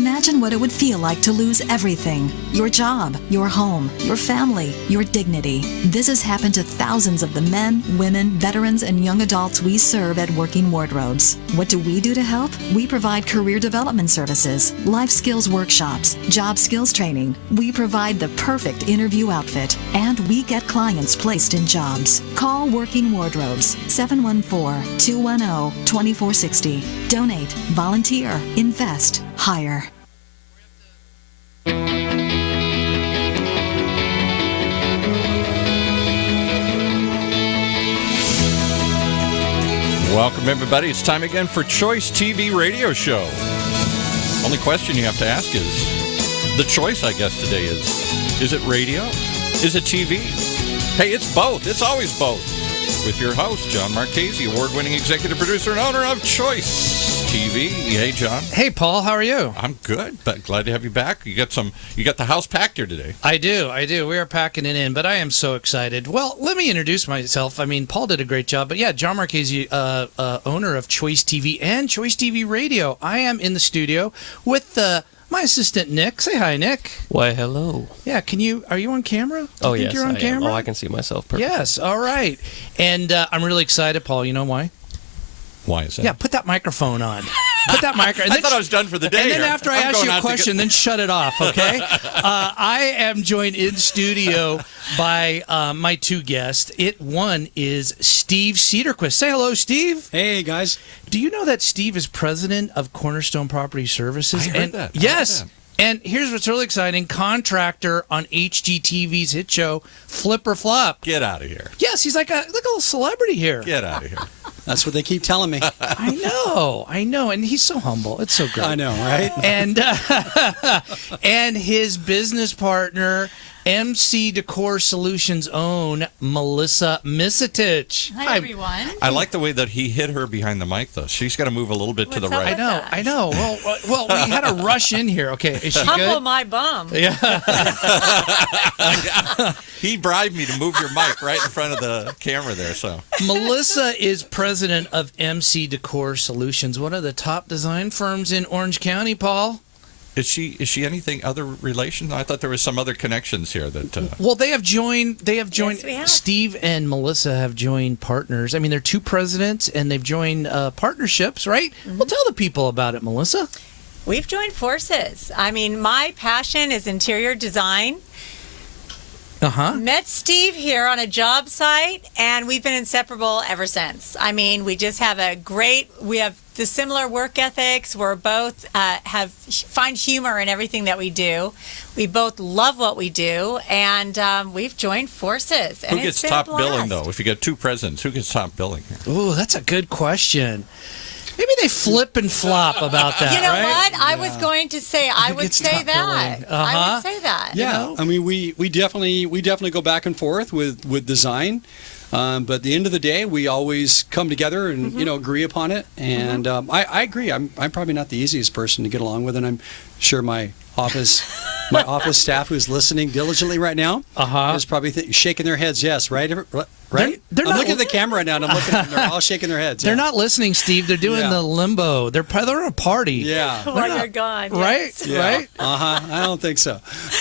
Imagine what it would feel like to lose everything. Your job, your home, your family, your dignity. This has happened to thousands of the men, women, veterans, and young adults we serve at Working Wardrobes. What do we do to help? We provide career development services, life skills workshops, job skills training. We provide the perfect interview outfit, and we get clients placed in jobs. Call Working Wardrobes, 714-210-2460. Donate, volunteer, invest, hire. Welcome, everybody. It's time again for Choice TV Radio Show. Only question you have to ask is, the choice, I guess, today is it radio? Is it TV? Hey, it's both. It's always both. With your host, John Marchese, award-winning executive producer and owner of Choice TV. Hey, John. Hey, Paul. How are you? I'm good. But glad to have you back. You got the house packed here today. I do. We are packing it in, but I am so excited. Well, let me introduce myself. I mean, Paul did a great job, but yeah, John Marchese, owner of Choice TV and Choice TV Radio. I am in the studio with my assistant, Nick. Say hi, Nick. Why, hello. Yeah, are you on camera? Oh, yes, you're on camera? Oh, I can see myself perfectly. Yes, all right. And I'm really excited, Paul. You know why? Why is that? Yeah, put that microphone on. Put that microphone. I thought I was done for the day. And then after I ask you a question, then shut it off, okay? I am joined in studio by my two guests. One is Steve Cederquist. Say hello, Steve. Hey, guys. Do you know that Steve is president of Cornerstone Property Services? I heard that. Yes. And here's what's really exciting. Contractor on HGTV's hit show, Flip or Flop. Get out of here. Yes, he's like a little celebrity here. Get out of here. That's what they keep telling me. I know, and he's so humble. It's so great. I know, right? And his business partner, MC Decor Solutions' own Melissa Misetich. Hi, everyone. I like the way that he hit her behind the mic, though. She's got to move a little bit to the right. I know. Well, we had to rush in here. Okay, is she Humble good? my bum. Yeah. He bribed me to move your mic right in front of the camera there. So Melissa is president of MC Decor Solutions, one of the top design firms in Orange County. Paul. Is she anything other relation? I thought there was some other connections here that. Well, they have joined. Yes, we have. Steve and Melissa have joined partners. I mean, they're two presidents, and they've joined partnerships, right? Mm-hmm. Well, tell the people about it, Melissa. We've joined forces. I mean, my passion is interior design. Met Steve here on a job site, and we've been inseparable ever since. I mean, we just have we have the similar work ethics. We're both find humor in everything that we do. We both love what we do, and we've joined forces. And who gets top billing, though? If you get two presidents, who gets top billing here? Ooh, that's a good question. Maybe they flip and flop about that. You know right? what? I was going to say I would say that. I would say that. Yeah, You know? I mean, we definitely go back and forth with design, but at the end of the day, we always come together and agree upon it. And I agree. I'm probably not the easiest person to get along with, and I'm sure my office staff who's listening diligently right now is probably shaking their heads. Yes, right. Right? They're I'm not looking at the camera now, and I'm looking at them. They're all shaking their heads. They're not listening, Steve. They're doing the limbo. They're on a party. Yeah. While you're gone. Right? Yes. Yeah. Right? I don't think so.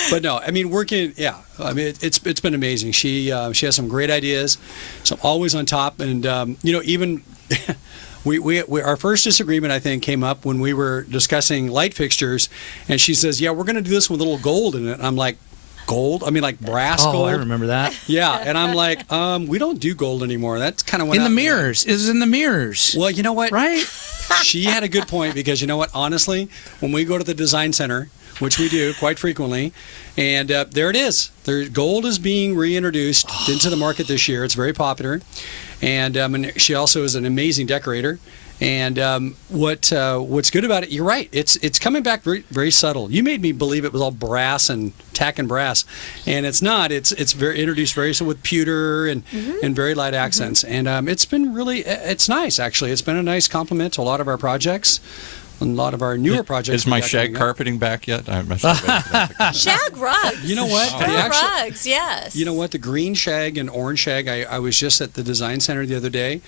But no, I mean, working, I mean, it's been amazing. She has some great ideas. So always on top. And, even... We our first disagreement, I think, came up when we were discussing light fixtures, and she says, "Yeah, we're going to do this with a little gold in it." And I'm like, "Gold? I mean, like brass gold?" Oh, I remember that. Yeah, and I'm like, "We don't do gold anymore." That's kind of In the mirrors. It was in the mirrors. Well, you know what? Right? She had a good point, because you know what? Honestly, when we go to the design center, which we do quite frequently, and there it is. Gold is being reintroduced into the market this year. It's very popular. And she also is an amazing decorator. And what's good about it, you're right, it's coming back very, very subtle. You made me believe it was all brass and tack and brass, and it's not. It's very introduced very so with pewter and very light accents. And it's been really, it's nice, actually. It's been a nice compliment to a lot of our projects. a lot of our newer projects. Is my we got shag coming up. carpeting back yet? I must have been for that. Shag rugs. You know what? Fur rugs, yes. You know what? The green shag and orange shag, I was just at the design center the other day,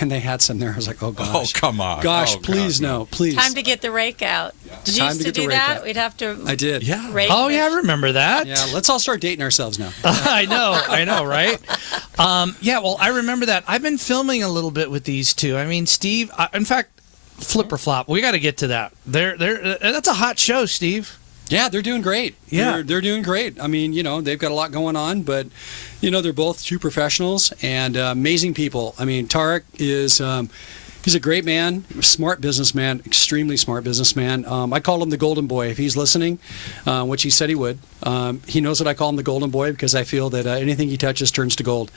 and they had some there. I was like, oh, gosh. Oh, come on. Gosh, Oh, please, God, no. Please. Time to get the rake out. Did you Time used to to get the do rake that? out. We'd have to I did. Yeah. rake Oh, the- yeah, I remember that. Yeah, let's all start dating ourselves now. I know, right? Yeah, well, I remember that. I've been filming a little bit with these two. I mean, Steve, in fact, Flip or Flop, we got to get to that. That's a hot show, Steve. Yeah, they're doing great. Yeah. They're doing great. I mean, they've got a lot going on, but, they're both true professionals and amazing people. I mean, Tarek is... he's a great man, smart businessman, extremely smart businessman. I call him the Golden Boy if he's listening, which he said he would. He knows that I call him the Golden Boy because I feel that anything he touches turns to gold.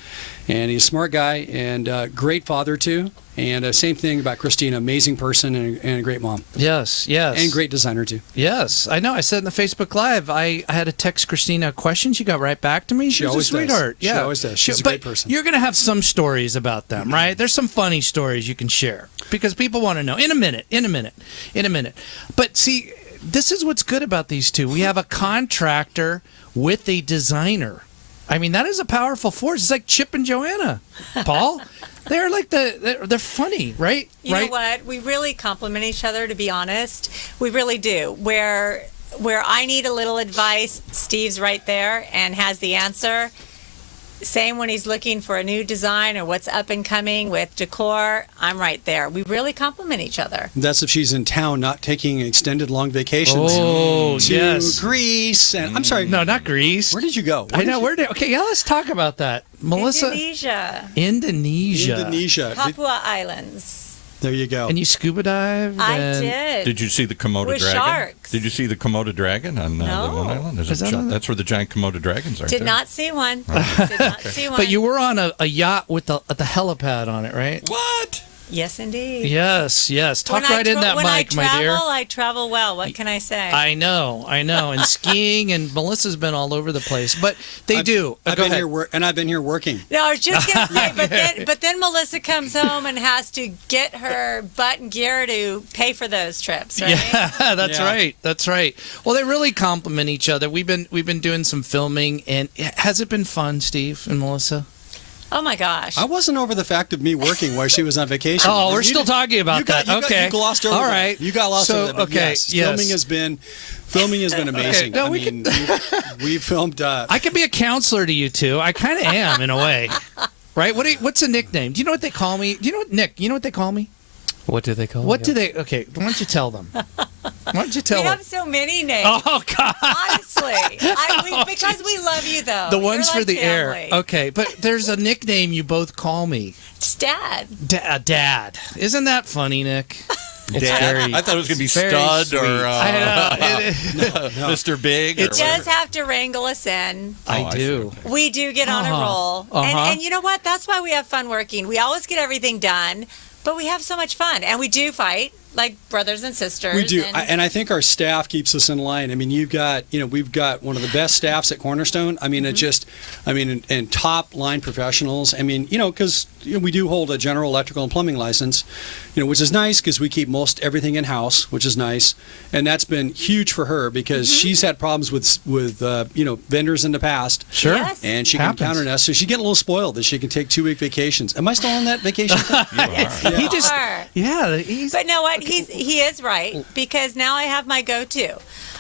And he's a smart guy and great father, too. And same thing about Christina, amazing person and a great mom. Yes. And great designer, too. Yes, I know. I said in the Facebook Live, I had to text Christina a question. She got right back to me. She She's always a sweetheart. does. She Yeah. always does. She's a great person. You're going to have some stories about them, right? There's some funny stories you can share because people want to know. In a minute. But see, this is what's good about these two. We have a contractor with a designer. I mean, that is a powerful force. It's like Chip and Joanna, Paul. They're like they're funny, right? You know what? We really complement each other, to be honest. We really do. Where I need a little advice, Steve's right there and has the answer. Same when he's looking for a new design or what's up and coming with Decor, I'm right there. We really complement each other. That's if she's in town, not taking extended long vacations Oh, to yes. Greece. And I'm sorry, No, not Greece. where did you go? I know. Okay, yeah, let's talk about that. Melissa. Indonesia. Indonesia. Papua Islands. There you go. And you scuba dived? I and- did. Did you see the Komodo With dragon? sharks. Did you see the Komodo dragon on the No. one island? Is that on the- That's where the giant Komodo dragons are. Did not see one. Did not see one. But you were on a yacht with the helipad on it, right? What? Yes, indeed. Yes. Talk right in that when mic, my dear. I travel well. What can I say? I know. And skiing, and Melissa's been all over the place. But they do. I've Go been ahead. here and I've been here working. No, I was just going to say, but then Melissa comes home and has to get her butt and gear to pay for those trips, right? Yeah, that's Yeah. right. That's right. Well, they really complement each other. We've been doing some filming, and has it been fun, Steve and Melissa? Oh my gosh. I wasn't over the fact of me working while she was on vacation. Oh, we're You still did- talking about that. You glossed over All that. right. You got lost So, over that. but okay, yes, yes. Filming has been amazing. No, I we mean, we filmed. I could be a counselor to you two. I kind of am in a way, right? What's a nickname? Do you know what they call me? Do you know what Nick? You know what they call me? What do they call What it? do they? Okay, why don't you tell them? Why don't you tell we them? have so many names. Oh God! Honestly, because we love you though. The You're ones like for the family. air. Okay, but there's a nickname you both call me. It's Dad. Dad. Isn't that funny, Nick? It's very. I thought it was going to be very Stud sweet. or I know. Mr. Big. It or does have to wrangle us in. I do. We do get on a roll. And you know what? That's why we have fun working. We always get everything done, but we have so much fun. And we do fight like brothers and sisters. We do, And and I think our staff keeps us in line. I mean, we've got one of the best staffs at Cornerstone. I mean, and top line professionals. I mean, because we do hold a general electrical and plumbing license, which is nice because we keep everything in house, which is nice, and that's been huge for her because she's had problems with vendors in the past. Sure. Yes. And she Happens. can count on us, so she's getting a little spoiled that she can take 2-week vacations. Am I still on that vacation thing? He just. Are. Yeah. He's. But know what? He is right because now I have my go-to.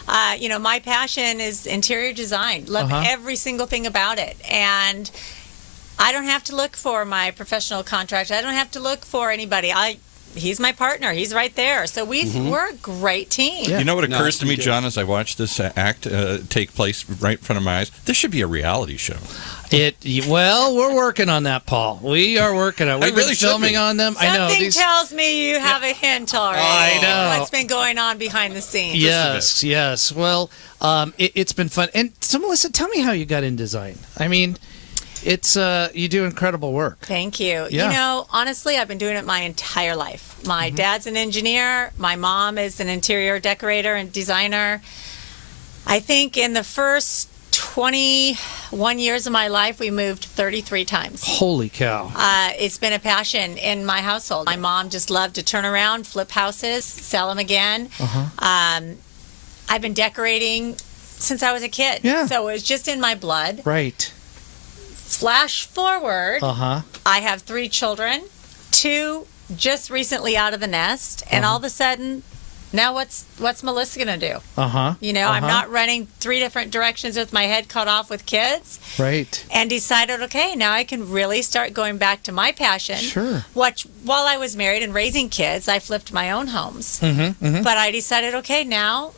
My passion is interior design. Love every single thing about it, and I don't have to look for my professional contractor. I don't have to look for anybody. He's my partner. He's right there. So we're a great team. You know what No, occurs to me, good. John, as I watch this act take place right in front of my eyes? This should be a reality show. Well, we're working on that, Paul. We are working on it. We've really been should filming be. on them. I know. Something tells me you have a hint already. I know. What's been going on behind the scenes. Yes. Well, it's been fun. And so, Melissa, tell me how you got in design. I mean, it's you do incredible work. Thank you. Yeah. Honestly, I've been doing it my entire life. My dad's an engineer. My mom is an interior decorator and designer. I think in the first 21 years of my life, we moved 33 times. Holy cow. It's been a passion in my household. My mom just loved to turn around, flip houses, sell them again. I've been decorating since I was a kid. Yeah. So it was just in my blood. Right. Flash forward, I have 3 children, 2 just recently out of the nest, and all of a sudden, now what's Melissa gonna do? You know, I'm not running 3 different directions with my head cut off with kids. Right. And decided, okay, now I can really start going back to my passion. Sure. While I was married and raising kids, I flipped my own homes. But I decided, okay, now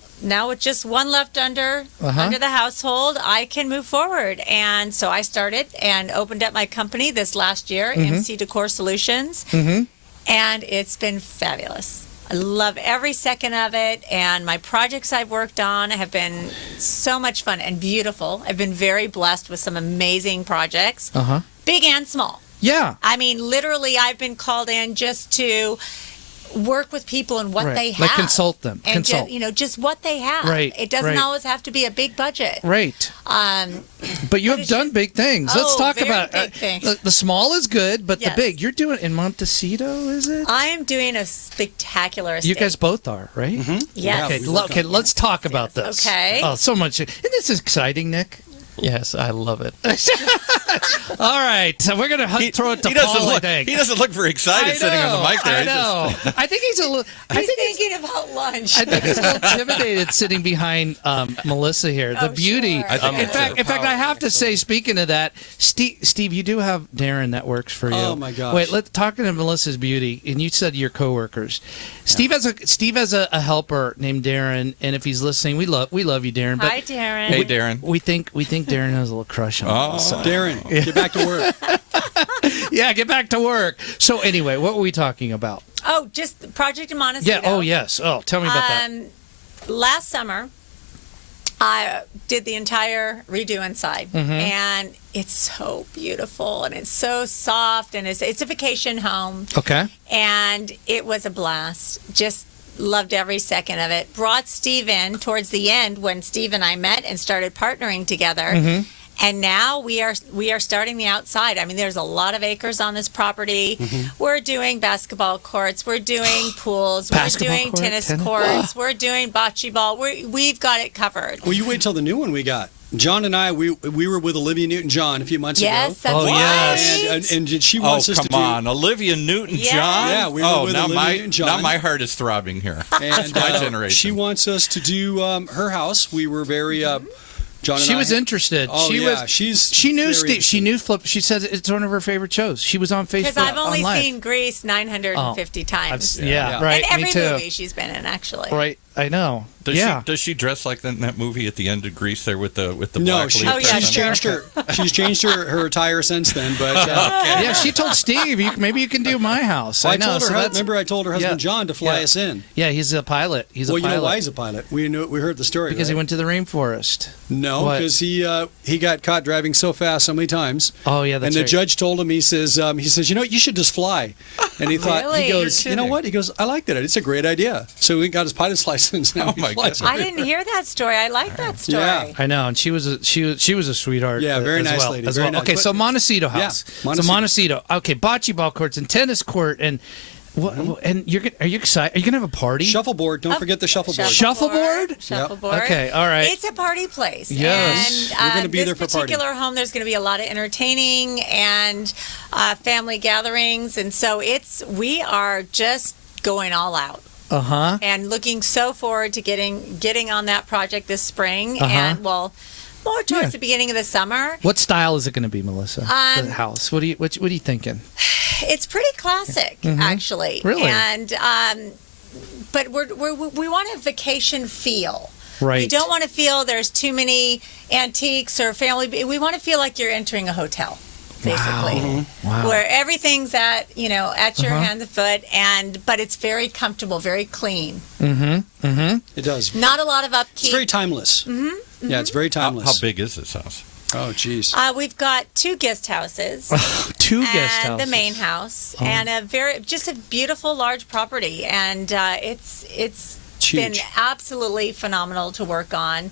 with just one left under the household, I can move forward. And so I started and opened up my company this last year, MC Decor Solutions. And it's been fabulous. I love every second of it, and my projects I've worked on have been so much fun and beautiful. I've been very blessed with some amazing projects, big and small. Yeah. I mean, literally, I've been called in just to work with people and what they have. Like consult them. And just what they have. Right. It doesn't always have to be a big budget. Right. But you have done big things. Let's talk very about big things. The small is good, but Yes. the big. You're doing in Montecito, is it? I am doing a spectacular estate. You guys both are, right? Yes. Okay, let's talk about this. Okay. Oh, so much. Isn't this exciting, Nick? Yes, I love it. All right, so we're gonna throw it to Paul. I think He doesn't look very excited sitting on the mic there. I He's just- know. I think he's a little. He's thinking about lunch. I think he's a little intimidated sitting behind Melissa here. The beauty. Sure. I think In it's fact, I have to say, speaking of that, Steve, you do have Darren that works for you. Oh, my gosh. Wait, let's talking to Melissa's beauty, and you said your coworkers. Steve has a helper named Darren, and if he's listening, we love you, Darren. But Hi, Darren. Hey, Darren. we think Darren has a little crush on Melissa. Darren, get back to work. Yeah, get back to work. So anyway, what were we talking about? Oh, just the project in Montecito. Yeah. Oh, yes. Oh, tell me about that. Last summer, I did the entire redo inside, and it's so beautiful, and it's so soft, and it's a vacation home, Okay. and it was a blast. Just loved every second of it. Brought Steve in towards the end when Steve and I met and started partnering together. And now we are starting the outside. I mean, there's a lot of acres on this property. We're doing basketball courts. We're doing pools. We're doing tennis courts. We're doing bocce ball. We've got it covered. Well, you wait till the new one we got. John and I, we were with Olivia Newton-John a few months Yes, ago. that's Oh, right. yes. And she wants us to do... come on, Olivia Newton-John. Yes. Yeah, we were with now Olivia Newton-John. now my heart is throbbing here. And my generation. she wants us to do her house. We were very... John and She I was interested. Oh, she yeah. was. She knew very Steve. She knew Flip. She said it's one of her favorite shows. She was on Facebook. Because I've only on live. seen Grease 950 times. Yeah, Yeah. right. And every me too. movie she's been in, actually. Right. I know. Does she dress like that in that movie at the end of Grease there with the No, black she, leotard? yeah, she's sure. changed her. She's changed her attire since then. But Yeah, she told Steve, maybe you can do my house. well, I know. told her. So that's, Remember, I told her husband Yeah. John to fly Yeah. us in. yeah, he's a pilot. He's a Well, pilot. you know why he's a pilot? We heard the story. Because he right? went to the rainforest. No, What? because he got caught driving so fast so many times. Oh yeah, that's And the right. judge told him, he says, you know, you should just fly. And he thought, Really? he goes, You're you know kidding. what? He goes, I like that. It's a great idea. So he got his pilot's license. Now Oh, he my flies. goodness. I didn't hear that story. I like that story. Yeah. I know, and she was a sweetheart. Yeah, very as nice well, lady, as very well. nice. Okay, But- so Montecito house. Yeah, So Montecito. Montecito. Okay, bocce ball courts and tennis court and and are you excited? Are you gonna have a party? Shuffleboard. Don't forget the shuffleboard. Shuffleboard? Shuffleboard. Okay, all right. It's a party place. Yes. And We're gonna be this there for party. particular home, there's going to be a lot of entertaining and family gatherings, and so we are just going all out. Uh-huh. And looking so forward to getting on that project this spring, Uh-huh. and more towards Yeah. the beginning of the summer. What style is it going to be, Melissa? The house. What are you thinking? It's pretty classic, actually. Mm-hmm. Really? And but we want a vacation feel. Right. We don't want to feel there's too many antiques or family. We want to feel like you're entering a hotel, basically. Wow. Where everything's at your hand and foot, but it's very comfortable, very clean. It does. Not a lot of upkeep. It's very timeless. Yeah, it's very timeless. How big is this house? Oh, jeez. We've got 2 guest houses. Two guest and houses. the main house, and just a beautiful large property, and it's been huge. absolutely phenomenal to work on.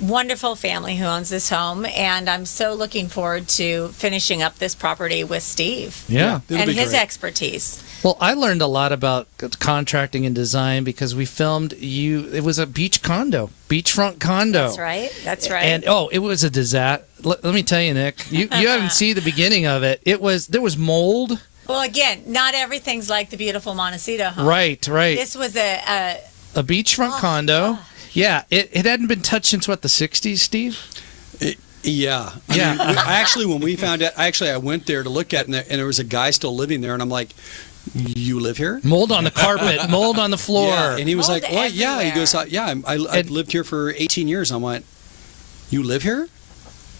wonderful family who owns this home, and I'm so looking forward to finishing up this property with Steve Yeah. It'll and be his great. expertise. Well, I learned a lot about contracting and design because we filmed it was a beachfront condo. That's right. That's right. And it was a disaster. Let me tell you, Nick, you haven't seen the beginning of it. There was mold. well, again, not everything's like the beautiful Montecito home. Right. This was a beachfront condo. Yeah, it hadn't been touched since what, the 60s, Steve? Yeah. I Yeah. mean, actually, when we found out, I went there to look at it, and there was a guy still living there, and I'm like, you live here? Mold on the carpet, mold on the floor. Yeah. And he was Mold like, what? Yeah. He everywhere. goes, yeah, I've lived here for 18 years. I'm like, you live here?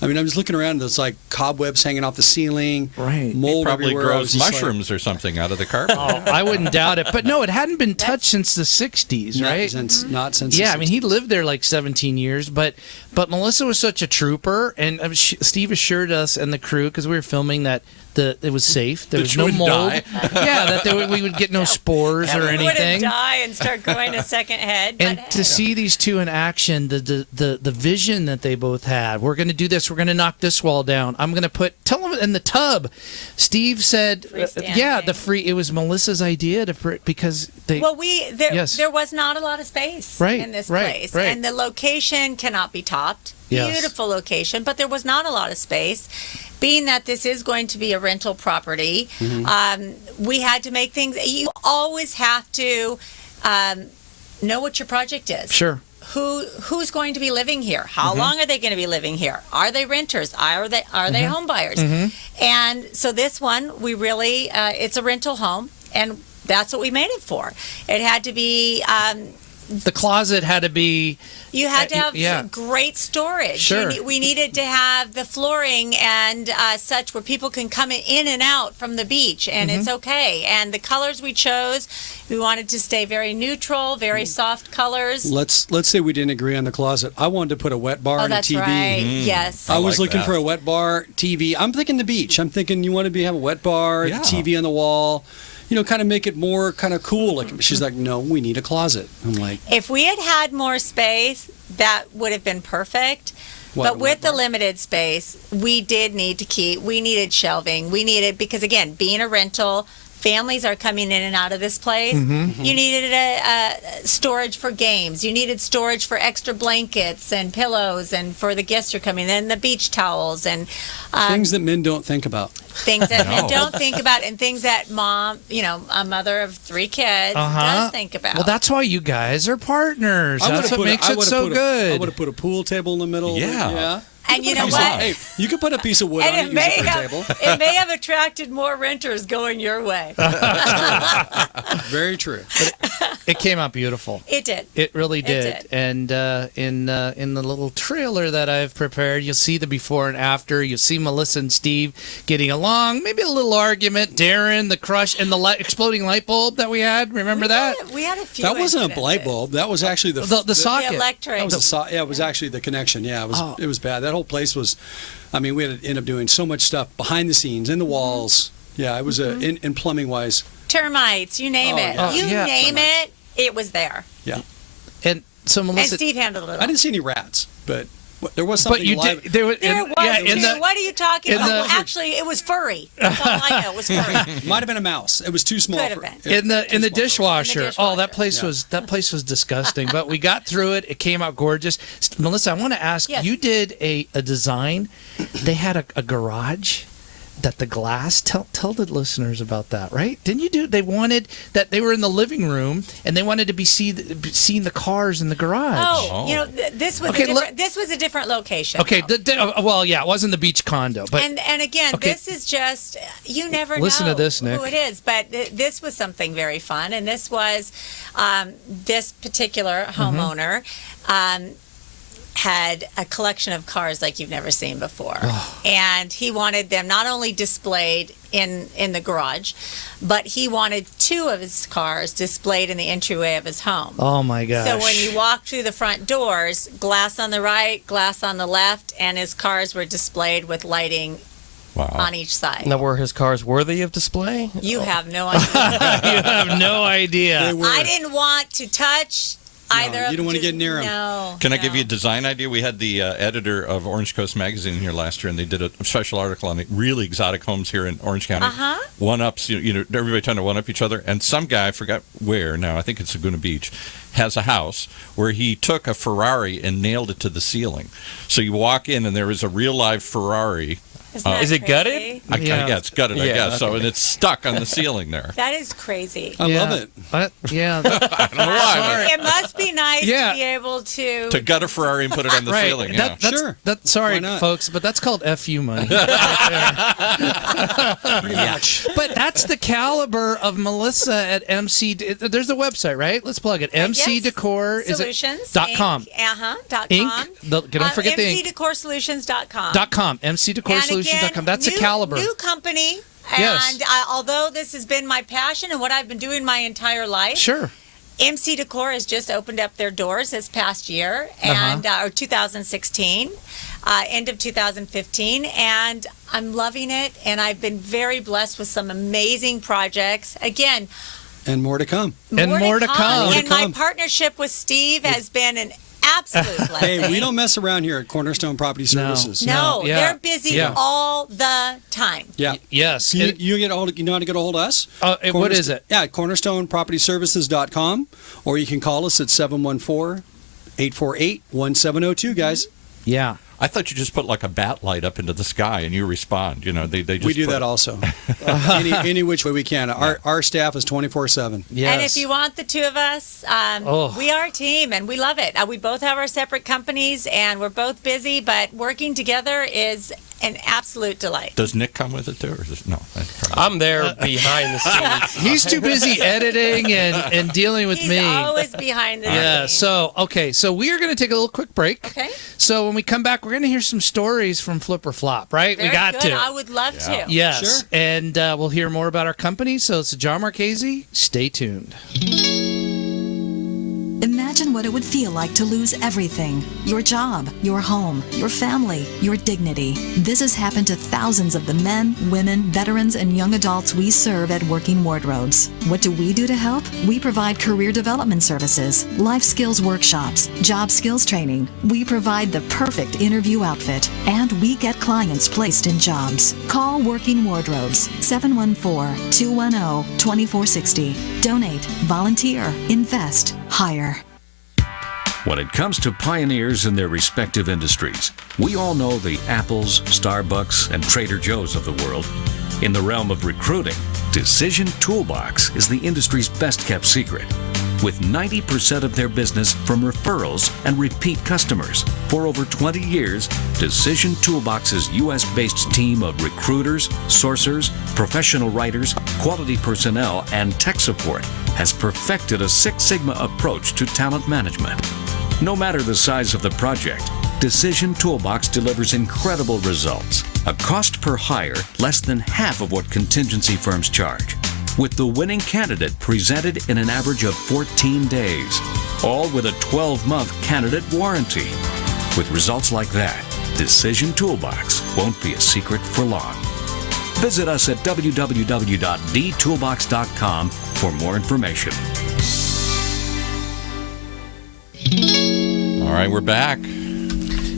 I mean, I'm just looking around, and there's like cobwebs hanging off the ceiling, Right. mold Probably everywhere. I was grows just like, mushrooms or something out of the carpet. I wouldn't doubt it. But no, it hadn't been touched since the 60s, right? Not since. Yeah, the I mean, he 60s. lived there like 17 years, but Melissa was such a trooper, and Steve assured us and the crew, because we were filming, that it was safe. There That was you no wouldn't mold. die. Yeah, that we would get no spores or wouldn't anything. die and start growing a second head. And but to see these two in action, the vision that they both had. We're going to do this. We're going to knock this wall down. I'm going to tell them in the tub. Steve said, Freestanding. it was Melissa's idea because they. Well, Yes. there was not a lot of space Right, in this right, place, right. and the location cannot be topped. Yes. Beautiful location, but there was not a lot of space. Being that this is going to be a rental property, we had to make things. You always have to know what your project is. Sure. Who's going to be living here? How long are they going to be living here? Are they renters? Are they home buyers? And so this one, we really it's a rental home, and that's what we made it for. It had to be. The closet had to be. You had to have yeah. great storage. Sure. We needed to have the flooring and such where people can come in and out from the beach, and it's okay. And the colors we chose, we wanted to stay very neutral, very soft colors. Let's say we didn't agree on the closet. I wanted to put a wet bar Oh, and a that's TV. right. Yes. I was like looking that. for a wet bar, TV. I'm thinking the beach. I'm thinking you want to have a wet bar, Yeah. the TV on the wall. Kind of make it more kind of cool. Like she's like, no, we need a closet. I'm like, If we had had more space, that would have been perfect. What, But a with wet the bar? limited space, we did need to we needed shelving. Because again, being a rental, families are coming in and out of this place. You needed a storage for games. You needed storage for extra blankets and pillows, and for the guests who are coming in, the beach towels and things that men don't think about. things that No. men don't think about, and things that mom, a mother of 3 kids, does think about. Well, that's why you guys are partners. I That's would've what put a- makes I it would've so put a- good. I would have put a pool table in the middle. Yeah. and you know Come what? on. Hey, you could put a piece of wood on it, use it for a table. It may have attracted more renters going your way. Very true. It came out beautiful. It did. It really did. did. And in the little trailer that I've prepared, you'll see the before and after. You'll see Melissa and Steve getting along. Maybe a little argument. Darren, the crush, and the exploding light bulb that we had. Remember that? We had a few. That wasn't a light incidences. bulb. That was actually The socket. The electric. That was it was actually the connection. Yeah, it was bad. That whole place was. I mean, we had to end up doing so much stuff behind the scenes, in the walls. Yeah, it was in plumbing wise. Termites, you name it. yeah. You yeah. name it, it was there. Yeah, And so And Melissa. Steve handled it all. I didn't see any rats, but there was But something you live. did. There was. There was yeah, too. in the, What are you talking in about? the- Well, actually, it was furry. That's all I know. It was furry. Might have been a mouse. It was too small. Could have been. in the too small. dishwasher. Oh, that dishwasher. place was disgusting. But we got through it. It came out gorgeous. Melissa, I want to ask. Yes. You did a design. They had a garage. That the glass. Tell the listeners about that, right? Didn't you do? They wanted that they were in the living room and they wanted to be seeing the cars in the garage. Oh, this was Okay, this was a different location. Okay. though. Well, yeah, it wasn't the beach condo, but and again, Okay. this is just you never Listen know to this, Nick. who it is, but this was something very fun, and this was this particular homeowner. Had a collection of cars like you've never seen before, and he wanted them not only displayed in the garage, but he wanted 2 of his cars displayed in the entryway of his home. oh my gosh. So when you walk through the front doors, glass on the right, glass on the left, and his cars were displayed with lighting Wow. on each side. Now, were his cars worthy of display? You have no idea. you have no idea. They were. I didn't want to touch Either you don't want to get near them. No. Can I give you a design idea? We had the editor of Orange Coast Magazine here last year, and they did a special article on the really exotic homes here in Orange County. One-ups, everybody trying to one-up each other. And some guy, I forgot where now, I think it's Laguna Beach, has a house where he took a Ferrari and nailed it to the ceiling. So you walk in, and there is a real live Ferrari. Is it gutted? Yeah, it's gutted, I guess. So, and it's stuck on the ceiling there. That is crazy. I love it. Yeah. I don't know why. It must be nice Yeah. to be able to To gut a Ferrari and put it on the ceiling, yeah. Sure. Sorry, Why not? folks, but that's called FU money. Pretty much. But that's the caliber of Melissa at MC. There's a website, right? Let's plug it. MC Decor. Solutions. .com. .com. Don't forget the ink. MCDecorSolutions.com. .com. MCDecorSolutions.com. That's a caliber. New company. Yes. And although this has been my passion and what I've been doing my entire life, Sure. MC Decor has just opened up their doors this past year, and or 2016, end of 2015, and I'm loving it. And I've been very blessed with some amazing projects. Again, And more to come. More to come. And my partnership with Steve has been an absolute blessing. Hey, we don't mess around here at Cornerstone Property Services. No, Yeah. they're busy Yeah. all the time. Yeah. Yes. You know how to get a hold of us? What is it? Yeah, cornerstonepropertyservices.com, or you can call us at 714-848-1702, guys. Yeah. I thought you just put like a bat light up into the sky and you respond. They just We do that also. any which way we can. Our staff is 24/7. Yes. And if you want the two of us, we are a team and we love it. We both have our separate companies and we're both busy, but working together is an absolute delight. Does Nick come with it too? Or no? I'm there behind the scenes. He's too busy editing and dealing with He's me. always behind the Yeah. scenes. So we are going to take a little quick break. Okay. So when we come back, we're going to hear some stories from Flip or Flop, right? Very we got good. to. I would love to. Yes. Sure. And we'll hear more about our company. So it's John Marchese. Stay tuned. Imagine what it would feel like to lose everything: your job, your home, your family, your dignity. This has happened to thousands of the men, women, veterans, and young adults we serve at Working Wardrobes. What do we do to help? We provide career development services, life skills workshops, job skills training. We provide the perfect interview outfit, and we get clients placed in jobs. Call Working Wardrobes, 714-210-2460. Donate, volunteer, invest, hire. When it comes to pioneers in their respective industries, we all know the Apples, Starbucks, and Trader Joe's of the world. In the realm of recruiting, Decision Toolbox is the industry's best-kept secret, with 90% of their business from referrals and repeat customers. For over 20 years, Decision Toolbox's U.S.-based team of recruiters, sourcers, professional writers, quality personnel, and tech support has perfected a Six Sigma approach to talent management. No matter the size of the project, Decision Toolbox delivers incredible results. A cost per hire less than half of what contingency firms charge, with the winning candidate presented in an average of 14 days, all with a 12-month candidate warranty. With results like that, Decision Toolbox won't be a secret for long. Visit us at www.dtoolbox.com for more information. All right, we're back.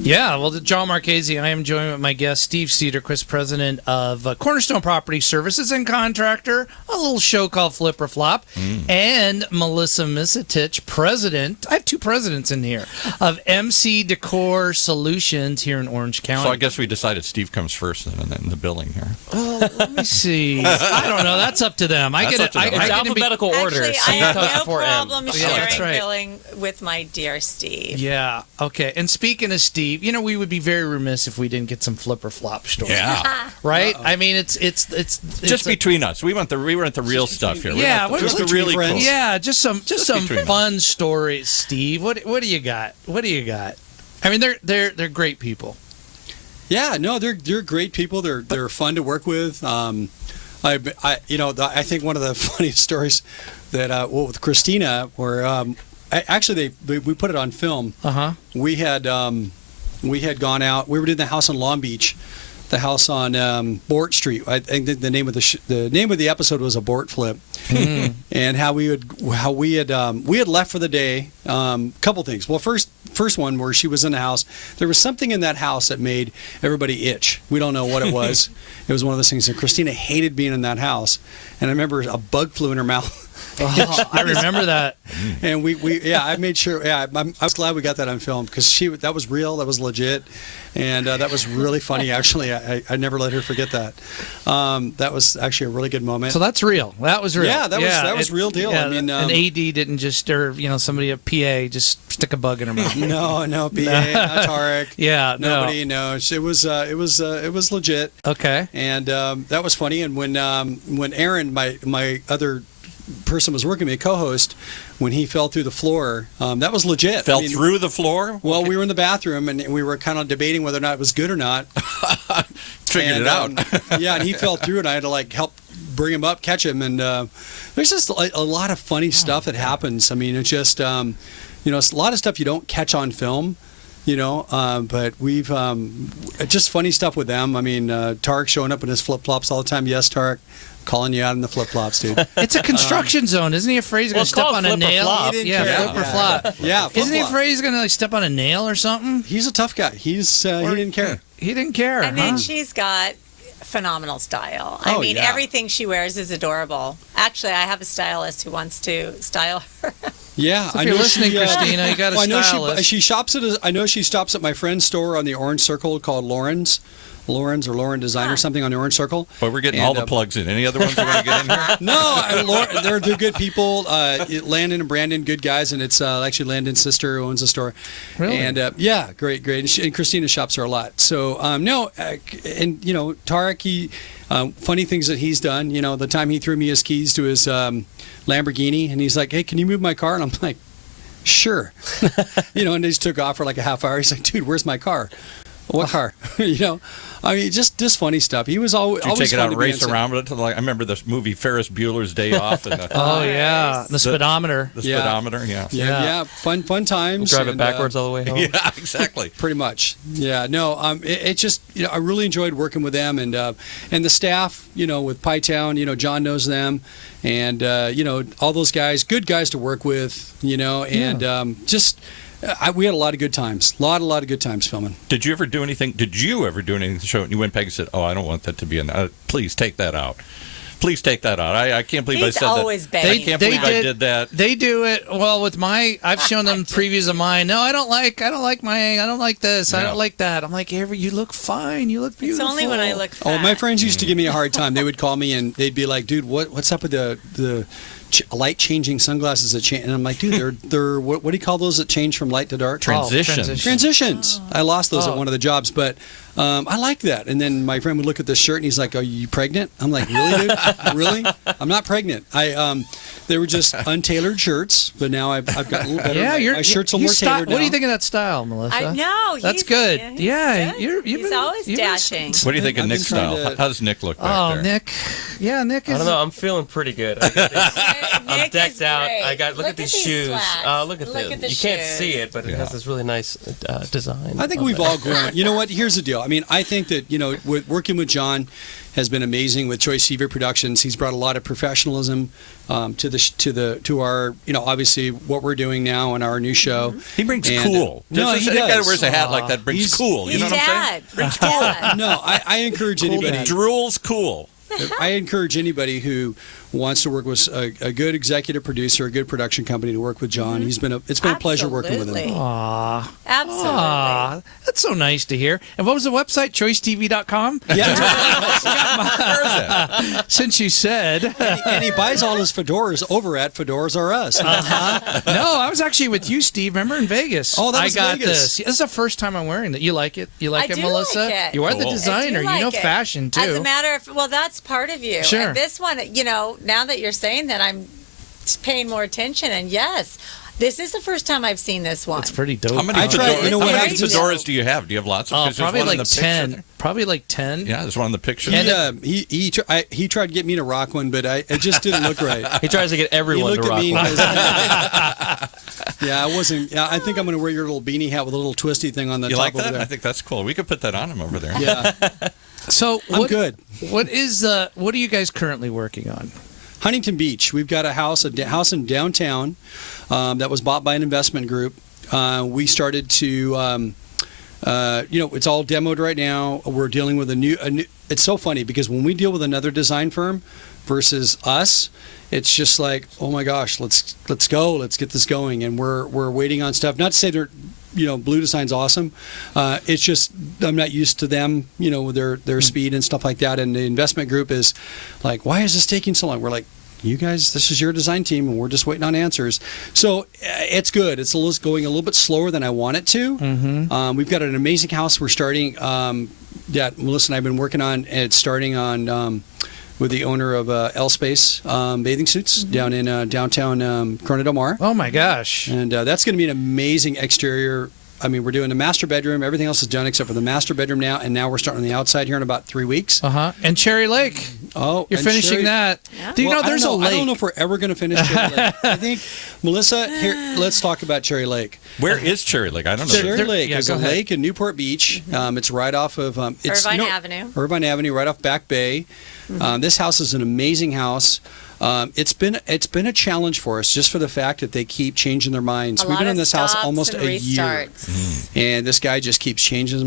Yeah, well, John Marchese, I am joined with my guest, Steve Cederquist, president of Cornerstone Property Services and contractor, a little show called Flip or Flop, and Melissa Misetich, president, I have two presidents in here, of MC Decor Solutions here in Orange County. So I guess we decided Steve comes first then, and then the billing here. Oh, let me see. I don't know. That's up to them. That's up to them. It's alphabetical order. Actually, I Steve have comes no before M. problem sharing that's right. billing with my dear Steve. Yeah, okay. And speaking of Steve, we would be very remiss if we didn't get some Flip or Flop stories. Yeah. Right? I mean, it's Just between us. We want the real stuff here. Yeah, just the between really cool. friends. Yeah, just some between fun stories, Steve. What do you got? What do you got? I mean, they're great people. Yeah, no, they're great people. They're fun to work with. I think one of the funniest stories that with Christina, where actually we put it on film. Uh-huh. We had gone out. We were doing the house in Long Beach the house on Bort Street. I think the name of the episode was Abort Flip, and how we had left for the day. Couple things. Well, first one where she was in the house. There was something in that house that made everybody itch. We don't know what it was. It was one of those things. And Christina hated being in that house, and I remember a bug flew in her mouth. Oh, I remember that. And I made sure. Yeah, I was glad we got that on film because that was real. That was legit. And that was really funny, actually. I never let her forget that. That was actually a really good moment. So that's real. That was real. Yeah, that was real deal. Yeah, I mean, an AD didn't just, or somebody at PA just stick a bug in her mouth. No, PA, not Tarek. Yeah, nobody. No, it was legit. Okay. And that was funny. And when Aaron, my other person was working with me, co-host, when he fell through the floor, that was legit. Through the floor? Well, we were in the bathroom and we were kind of debating whether or not it was good or not. Figured it out. Yeah, and he fell through, and I had to help bring him up, catch him, and there's just a lot of funny stuff that happens. I mean, it's just it's a lot of stuff you don't catch on film. But we've just funny stuff with them. I mean, Tarek showing up in his flip-flops all the time. Yes, Tarek. Calling you out in the flip-flops, dude. It's a construction zone. Isn't he afraid he's going to step on a nail? Yeah, flip or flop. Yeah, Isn't he afraid he's going to step on a nail or something? He's a tough guy. He didn't care. He didn't care. And then she's got phenomenal style. I mean, everything she wears is adorable. Actually, I have a stylist who wants to style her. Yeah, so if you're listening, Christina, you got a stylist. She shops at. I know she stops at my friend's store on the Orange Circle called Lauren Design or something on the Orange Circle. But we're getting all the plugs in. Any other ones you want to get in here? No, they're good people. Landon and Brandon, good guys, and it's actually Landon's sister who owns the store. Really? And great. And Christina shops her a lot. So and Tarek, funny things that he's done. The time he threw me his keys to his Lamborghini, and he's like, "Hey, can you move my car?" And I'm like, "Sure." And they just took off for like a half hour. He's like, "Dude, where's my car?" What car? I mean, just funny stuff. He was always. Did you take it fun out to and be race on set. around with it? I remember this movie Ferris Bueller's Day Off. And the speedometer. The speedometer, yeah. Yeah. Fun times. Drive it backwards all the way home. Yeah, exactly. Pretty much. Yeah. No. It just I really enjoyed working with them and the staff. With Pytown. John knows them, and all those guys, good guys to work with. And just. We had a lot of good times. A lot of good times filming. Did you ever do anything to the show and you went back and said, "Oh, I don't want that to be in there. Please take that out. Please take that out." I can't believe I said always that. begging. I can't believe I did that. They do it well with my. I've shown them previews of mine. No, I don't like this. I don't like that. I'm like, you look fine. You look beautiful. It's only when I look fat. Oh, my friends used to give me a hard time. They would call me and they'd be like, "Dude, what's up with the light changing sunglasses that change?" And I'm like, "Dude, they're what do you call those that change from light to dark?" Transitions. I lost those at one of the jobs, but I like that. And then my friend would look at this shirt and he's like, "Are you pregnant?" I'm like, "Really, dude? Really? I'm not pregnant." They were just untailored shirts, but now I've got a little better. Yeah, my shirts are more tailored now. What do you think of that style, Melissa? I know. That's good. Yeah, he's always dashing. What do you think of Nick's style? How does Nick look back there? Nick. Yeah, Nick is. I don't know. I'm feeling pretty good. I'm decked out. I got look at these shoes. Look at this. You can't see it, but it has this really nice design. I think we've all grown. You know what? Here's the deal. I mean, I think that working with John has been amazing with Choice TV Productions. He's brought a lot of professionalism to our obviously what we're doing now on our new show. He brings cool. No, he does. guy that wears a hat like that brings cool. You know what I'm saying? Brings cool. No, I encourage anybody. Drools cool. I encourage anybody who wants to work with a good executive producer, a good production company to work with John. It's been a pleasure working with him. Aww. Absolutely. Aww. That's so nice to hear. And what was the website? ChoiceTV.com? Yeah. Since you said. And he buys all his fedoras over at Fedoras R Us. No, I was actually with you, Steve. Remember in Vegas? Oh, that was I got Vegas. this. This is the first time I'm wearing that. You like it? You like I it, do Melissa? like it. You are Cool. the designer. I do like you know it. fashion too. As a matter of, that's part of you. Sure. And this one, now that you're saying that, I'm paying more attention. And yes, This is the first time I've seen this one. It's pretty dope. How many fedoras do you have? Do you have lots of? Probably like 10. Probably like 10. Yeah, there's one in the picture. He tried to get me to rock one, but it just didn't look right. He tries to get everyone to rock one. Yeah, I wasn't. Yeah, I think I'm going to wear your little beanie hat with a little twisty thing on the top like that? over there. I think that's cool. We could put that on him over there. Yeah. So I'm good. What are you guys currently working on? Huntington Beach. We've got a house in downtown that was bought by an investment group. We started to, it's all demoed right now. We're dealing with a new. It's so funny because when we deal with another design firm versus us, it's just like, oh my gosh, let's go, let's get this going, and we're waiting on stuff. Not to say they're, Blue Design's awesome. It's just I'm not used to them, with their speed and stuff like that. And the investment group is like, why is this taking so long? We're like, you guys, this is your design team, and we're just waiting on answers. So it's good. It's going a little bit slower than I want it to. Mm-hmm. We've got an amazing house we're starting that Melissa and I have been working on. And it's starting on with the owner of L Space bathing suits down in downtown Corona Del Mar. Oh my gosh! And that's going to be an amazing exterior. I mean, we're doing the master bedroom. Everything else is done except for the master bedroom now, and now we're starting on the outside here in about 3 weeks. And Cherry Lake. Oh, you're finishing that. Yeah. Do you know there's a lake? I don't know if we're ever going to finish Cherry Lake. I think, Melissa, here, let's talk about Cherry Lake. Where is Cherry Lake? I don't know. Cherry Lake is a lake in Newport Beach. It's right off of Irvine Avenue. Irvine Avenue, right off Back Bay. This house is an amazing house. It's been a challenge for us just for the fact that they keep changing their minds. We've been in this house almost a year, and this guy just keeps changing his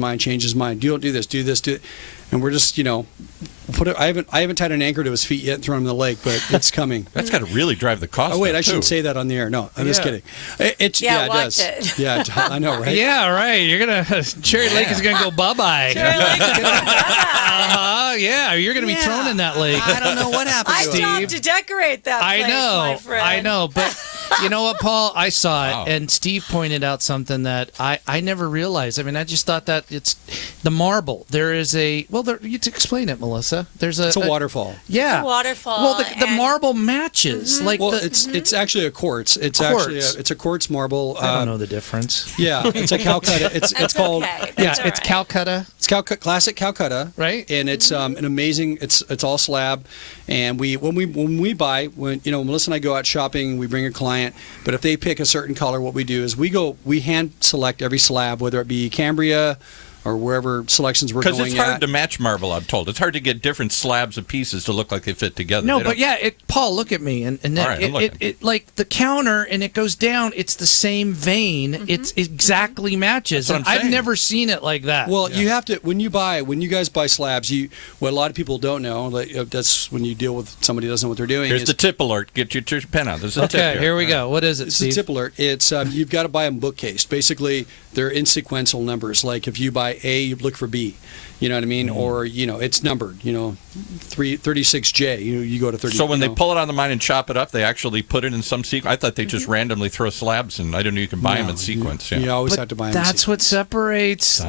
mind. Don't do this, do this, do it. And we're just, I haven't tied an anchor to his feet yet and thrown him in the lake, but it's coming. That's got to really drive the cost. Oh wait, up, I shouldn't too. say that on the air. No, I'm just kidding. It watch does. it. Yeah, I know, right? Yeah, right. You're gonna Cherry Lake is gonna go bye-bye. Cherry Lake is gonna go bye-bye. Yeah, you're gonna be thrown in that lake. I don't know what happened. I Steve. stopped to decorate that place, my friend. I know, but you know what, Paul? I saw it, and Steve pointed out something that I never realized. I mean, I just thought that it's the marble. There is you explain it, Melissa. It's a waterfall. Yeah, it's a waterfall. Well, the marble matches. It's actually a quartz. It's actually it's a quartz marble. I don't know the difference. Yeah, it's a Calcutta. It's called. Okay. It's Calcutta. It's classic Calcutta, right? And it's an amazing. It's all slab, and when we buy, Melissa and I go out shopping, we bring a client. But if they pick a certain color, what we do is we hand select every slab, whether it be Cambria or wherever selections we're going at. Because it's hard to match marble, I'm told. It's hard to get different slabs of pieces to look like they fit together. No, but yeah, Paul, look at me. And it like the counter, and it goes down, it's the same vein. Mm-hmm. It exactly matches. That's what I'm I've saying. never seen it like that. Well, you have to, when you guys buy slabs, what a lot of people don't know, that's when you deal with somebody who doesn't know what they're doing. Here's the tip alert. Get your pen out. There's a tip Okay, here we go. What is it, It's Steve? a tip alert. It's you've got to buy them bookcased. Basically, they're in sequential numbers. Like if you buy A, you look for B. You know what I mean? Mm-hmm. Or, it's numbered, 36J, you go to 30. So when they pull it on the mine and chop it up, they actually put it in some sequence? I thought they just randomly throw slabs in. I didn't know you can buy them in sequence. You always have to buy them in sequence. That's what separates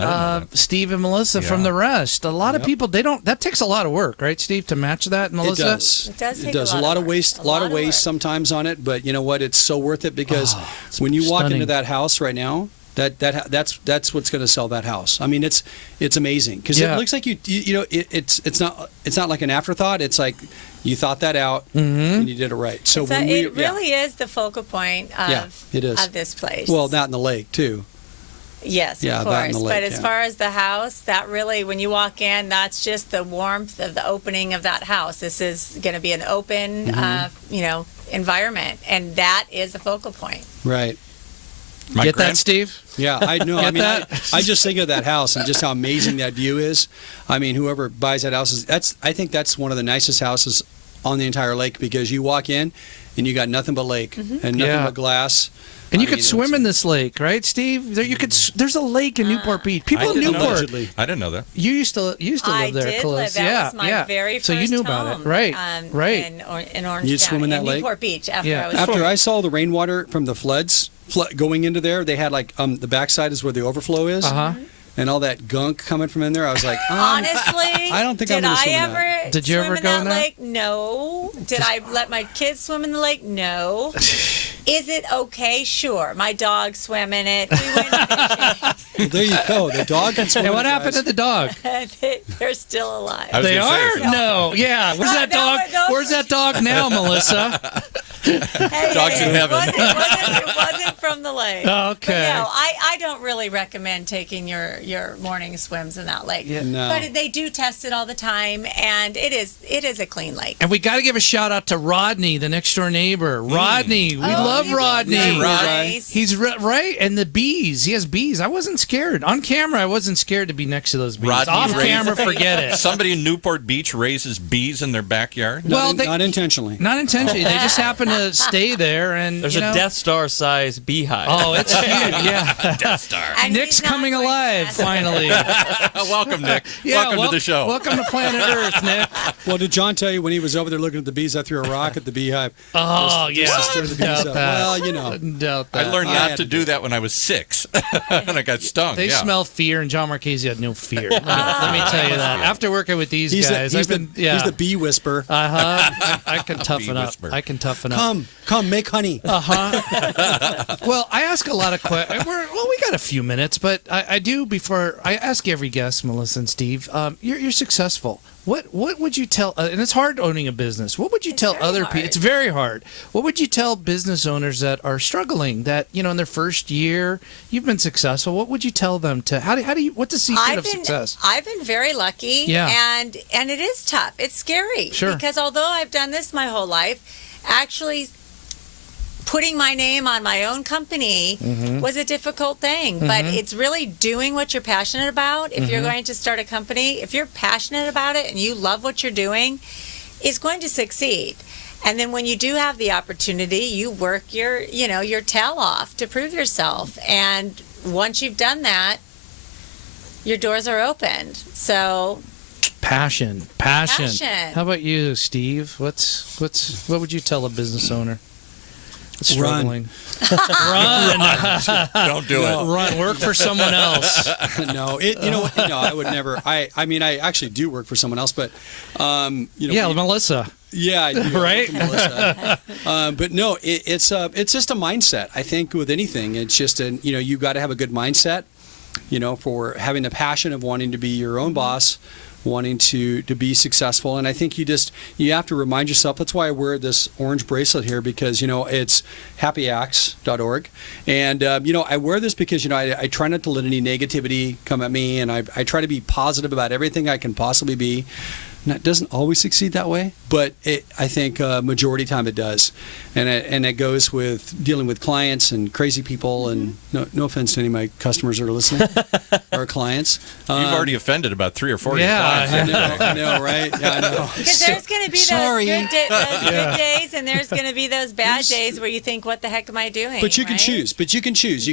Steve and Melissa from the rest. A lot of people, that takes a lot of work, right, Steve, to match that, Melissa? It does. It does take a lot of waste, a lot of waste sometimes on it, but you know what? It's so worth it because when you walk into that house right now, that's what's going to sell that house. I mean, it's amazing because it looks like it's not like an afterthought. It's like you thought that out and you did it right. So it really is the focal point of this place. Well, that in the lake too. Yes, of course. That in the lake, but as far as the house, that really, when you walk in, that's just the warmth of the opening of that house. This is going to be an open, environment, and that is the focal point. Right. Get that, Steve? Yeah, I know. I mean, that? I just think of that house and just how amazing that view is. I mean, whoever buys that house I think that's one of the nicest houses on the entire lake because you walk in and you got nothing but lake and nothing but glass. And you could swim in this lake, right, Steve? There's a lake in Newport Beach. People in Newport. I didn't know that. You used to live there, I did close. live. That was my very first So you knew about home, it, right? right. In Orange County. You'd swim in that lake? Newport Beach. After I saw the rainwater from the floods going into there, they had like the backside is where the overflow is. And all that gunk coming from in there, I was like, honestly, I don't think I'm going to swim in that. Did you ever go in that lake? No. Did I let my kids swim in the lake? No. Is it okay? Sure. My dogs swim in it. We went fishing. Well, there you go. The dog can swim. And what happened to the dog? They're still alive. They are? No. Yeah. Where's that dog? Where's that dog now, Melissa? Dogs in heaven. It wasn't from the lake. Okay. But no, I don't really recommend taking your morning swims in that lake. Yeah. No. But they do test it all the time, and it is a clean lake. And we got to give a shout out to Rodney, the next door neighbor. Rodney, we love Rodney. Nice. He's right, and the bees. He has bees. I wasn't scared on camera. I wasn't scared to be next to those bees. Rodney Off camera, forget it. Somebody in Newport Beach raises bees in their backyard. Not intentionally. Not intentionally. They just happen to stay there, and There's a Death Star size beehive. Oh, it's huge. Yeah. Death Star. And Nick's he's not coming going to alive mess with finally. Welcome, Nick. Welcome to the show. Welcome to planet Earth, Nick. Well, did John tell you when he was over there looking at the bees, I threw a rock at the beehive? Oh, just to stir the bees Doubt up. that. Well, you know. Doubt I that. learned I not had to to do that when I was 6, and I got stung. They yeah. smell fear, and John Marchese had no fear. Let me tell you that. After working with these guys, He's the bee whisperer. I can toughen Bee up. whisperer. I can toughen up. Come, make honey. Well, I ask a lot of questions. Well, we got a few minutes, but I do before I ask every guest, Melissa and Steve. You're successful. What would you tell? And it's hard owning a business. What would you tell other people? It's very hard. What would you tell business owners that are struggling? That in their first year, you've been successful. What would you tell them to? How do you? What's the secret of success? I've been very lucky. Yeah. And it is tough. It's scary. Sure. Because although I've done this my whole life, actually putting my name on my own company was a difficult thing. But it's really doing what you're passionate about. If you're going to start a company, if you're passionate about it and you love what you're doing, it's going to succeed. And then when you do have the opportunity, you work your tail off to prove yourself. And once you've done that, your doors are opened. So Passion. Passion. How about you, Steve? What would you tell a business owner that's struggling? Run. Don't do it. Run. Work for someone else. No, I would never. I mean, I actually do work for someone else, but Melissa. Yeah, I do. Right? But no, it's just a mindset. I think with anything, it's just you got to have a good mindset. For having the passion of wanting to be your own boss, wanting to be successful. And I think you have to remind yourself. That's why I wear this orange bracelet here, because it's happyacts.org. And I wear this because I try not to let any negativity come at me, and I try to be positive about everything I can possibly be. And it doesn't always succeed that way, but I think majority of the time it does. And it goes with dealing with clients and crazy people. And no offense to any of my customers that are listening or clients. You've already offended about 3 or 4 of your Yeah, clients. I know, right? Yeah, I know. because there's going to be those good days, and there's going to be those bad days where you think, "What the heck am I doing?" But you can right? choose. You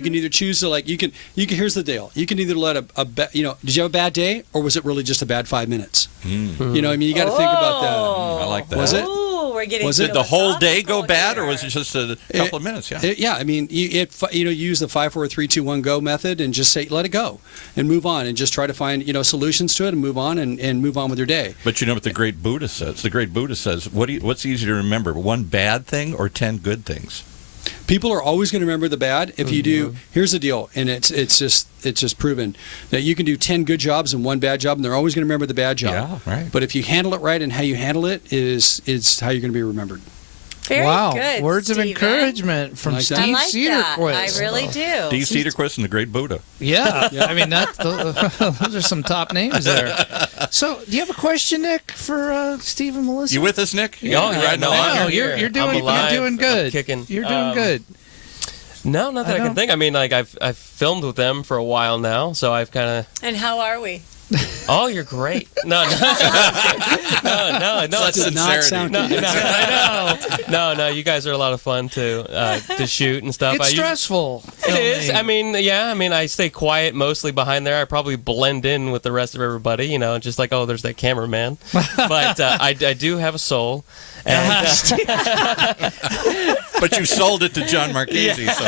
can either choose to you can. Here's the deal. You can either let did you have a bad day, or was it really just a bad 5 minutes? You got to think about that. I like that. Was it? We're getting Was it Did the whole day go philosophical bad, or here. was it just a couple of minutes? Yeah. I mean, you use the 5, 4, 3, 2, 1 go method, and just say let it go and move on, and just try to find solutions to it and move on and move on with your day. But you know what the great Buddha says? The great Buddha says, what's easier to remember, 1 bad thing or 10 good things? People are always going to remember the bad. If you do, here's the deal, and it's just proven that you can do 10 good jobs and 1 bad job, and they're always going to remember the bad job. Yeah, right. But if you handle it right, and how you handle it is how you're going to be remembered. Very Wow. good, Words of Steven. encouragement from Like that? Steve I like that. Cederquist. I really do. Steve Cederquist and the great Buddha. Yeah. I mean, those are some top names there. So, do you have a question, Nick, for Steve and Melissa? You with us, Nick? Yeah. Oh, you're right. No, I know. I'm here. You're I'm alive. doing good. I'm kicking. You're doing good. No, not that I can think. I mean, I've filmed with them for a while now, so I've kind of. And how are we? Oh, you're great. No. That did not sound No, good. I know. No. You guys are a lot of fun to shoot and stuff. It's stressful. It is. filming. I mean, I stay quiet mostly behind there. I probably blend in with the rest of everybody. Just like, oh, there's that cameraman. But I do have a soul. And, But you sold it to John Marchese, so.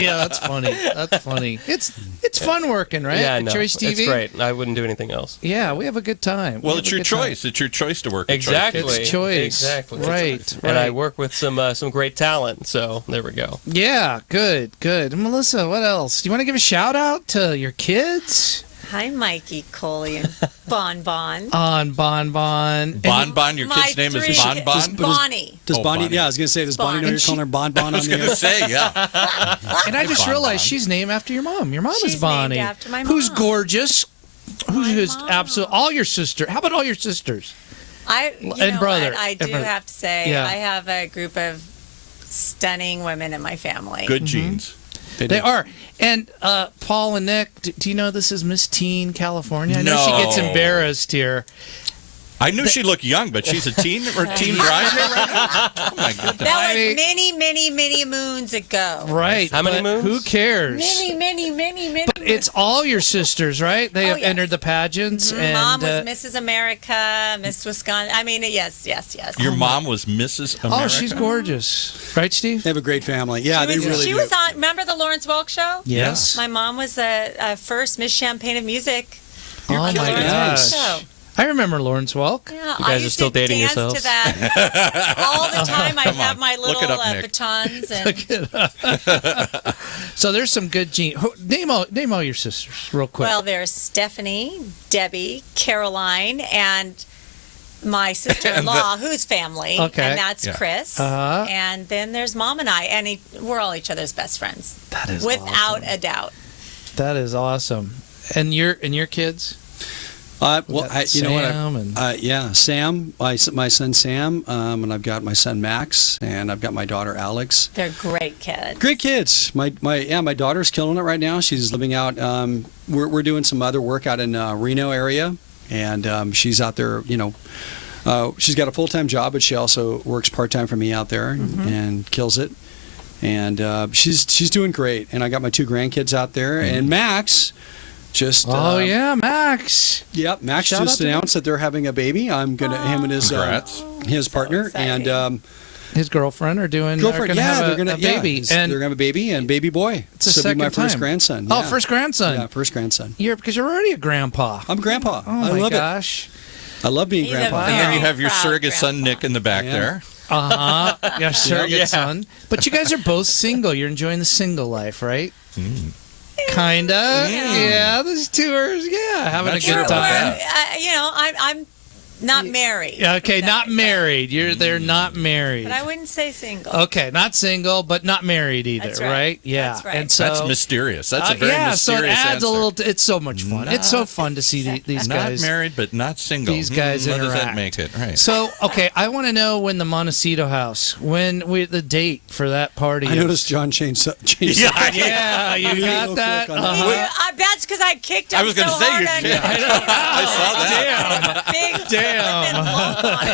Yeah, that's funny. That's funny. It's fun working, right? Yeah, At no, Choice TV. it's great. I wouldn't do anything else. Yeah, we have a good time. Well, it's your choice. It's your choice to work. Exactly. At Choice TV. It's choice. Exactly. Right. And I work with some great talent. So there we go. Yeah, good. Melissa, what else? Do you want to give a shout out to your kids? Hi, Mikey, Coley, and Bon Bon. On Bon. Bon Bon, your kid's name is Bon Bon? Bonnie. Does Bonnie? Bonnie. Yeah, I was going to say, does Bonnie know you're calling her Bon Bon on I was the going to say, yeah. And I just Bon realized Bon. she's named after your mom. Your mom is She's Bonnie. named after my Who's mom. gorgeous. Who's mom. absolutely all your sister. How about all your sisters? You And know brother. what? I do And brother. have to say, Yeah. I have a group of stunning women in my family. Good genes. They are. And Paul and Nick, do you know this is Miss Teen California? I know No. she gets embarrassed here. I knew she looked young, but she's a teen or teen bride here right now? Oh, my goodness. That I mean- was many moons ago. Right. How many but moons? Who cares? Many. But it's all your sisters, right? They have yes. entered the pageants. And, Mom was Mrs. America, Miss Wisconsin. I mean, yes. Your mom was Mrs. America? Oh, she's gorgeous. Right, Steve? They have a great family. Yeah, they really She do. was on, remember the Lawrence Welk show? Yes. My mom was the first Miss Champagne of Music. Oh, on the my Lawrence gosh. Welk show. I remember Lawrence Welk. Yeah, You guys I are used still to dating dance yourselves? to that all the time. I'd Come have on. my Look little it up, Nick. batons and So there's some good genes. Name all your sisters real quick. well, there's Stephanie, Debbie, Caroline, and my sister-in-law, who's family, Okay. and that's Yeah. Chris. Uh-huh. And then there's Mom and I, and we're all each other's best friends, That is without awesome. a doubt. That is awesome. And your kids? Well, got you know what? Sam and- Yeah, Sam, my son Sam, and I've got my son Max, and I've got my daughter Alex. They're great kids. Great kids. My daughter's killing it right now. She's living out. We're doing some other work out in Reno area, and she's out there. She's got a full-time job, but she also works part-time for me out there and kills it. And she's doing great. And I got my 2 grandkids out there, and Max. Just yeah, Max. Yep, Max Shout out just to announced that they're having a baby. I'm gonna him and his partner exciting. and His girlfriend are doing. girlfriend. Are gonna have They're gonna a baby, and they're gonna have a baby and baby boy. it's a So it'll second be my first time. grandson. Oh, yeah. first grandson. Yeah, first grandson. Because you're already a grandpa. I'm grandpa. Oh I my love gosh. it. I love being He's a grandpa. And then you Very have your proud surrogate son, grandpa. Nick, in the back Yeah. there. Yeah, surrogate Yeah. son. But you guys are both single. You're enjoying the single life, right? Kinda. Yeah, those tours. Yeah, having Not a sure good about time. that. I'm not married. Yeah, okay, If that not makes married. They're not married. But I wouldn't say single. Okay, not single, but not married either, That's right. Yeah. That's right. And so That's mysterious. That's a very yeah, so it mysterious adds answer. a little. It's so much fun. It's so fun to see these Not guys. married, but not single. These guys What does that interact. make it? Right. So okay, I want to know when the Montecito House, the date for that party. I is. noticed John changed. Yeah, you Real got quick that. on that. Uh-huh. That's because I kicked him I was so gonna say, hard you on did. I saw that. Big Damn. flippin' lump on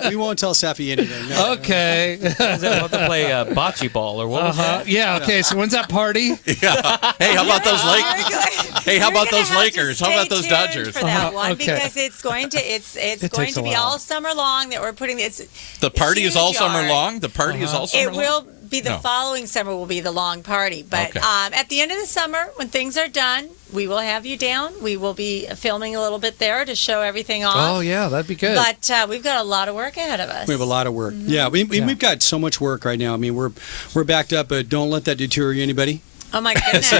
his We won't tell Safi anything. No. Okay. Is that about to play bocce ball or what was that? Yeah. Okay. So when's that party? Yeah. Hey, how about those Lakers? Hey, how You're about gonna those have to Lakers? How stay about those tuned Dodgers? For that one, Okay. because it's going to it's It going takes to a be while. all summer long that we're putting this. The party is all summer yard. long? The party is all summer It long? will be the No. following summer will be the long party, but Okay. at the end of the summer when things are done, we will have you down. We will be filming a little bit there to show everything off. Oh yeah, that'd be good. But we've got a lot of work ahead of us. We have a lot of work. Mm-hmm. Yeah, we've got so much work right now. I mean, we're backed up, but don't let that deter you, anybody. Oh my goodness!